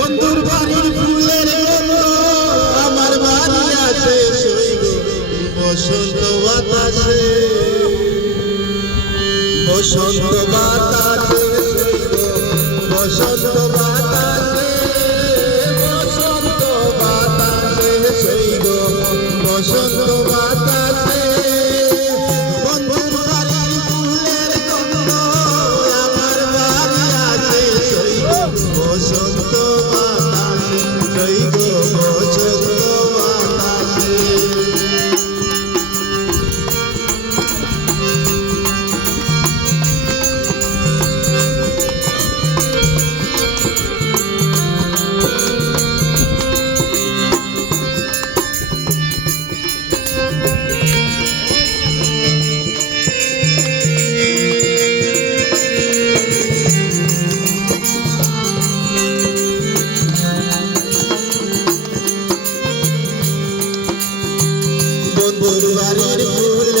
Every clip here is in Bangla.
বন্ধুর বাড়ির ফুলের আমার বাড়ি আসে সইব বসন্ত বাতাসে। বসন্ত বাতাসে বসন্ত বাতাসে বসন্ত বাতাসে সইব বসন্ত বাতাসে। বসন্ত বাড়ির ফুল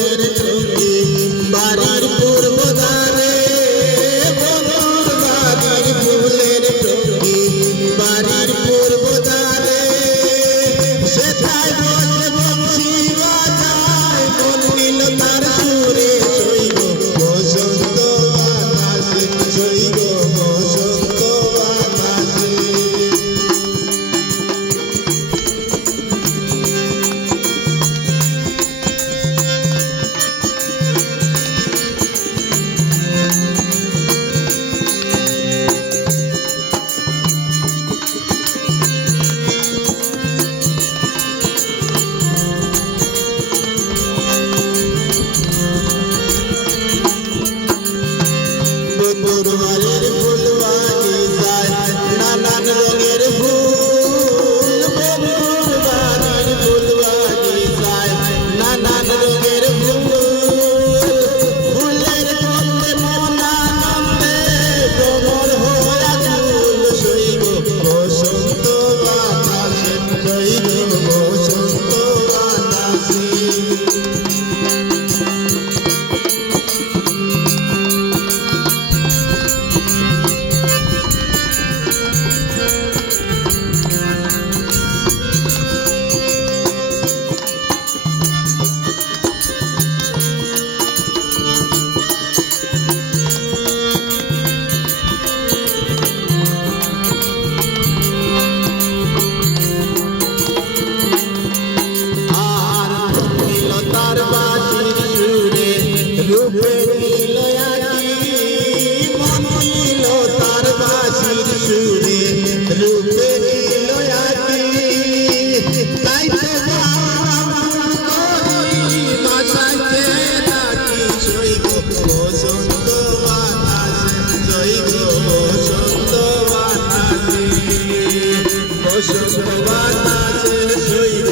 বাতাসে শৈব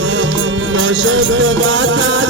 বসন্ত বাতাস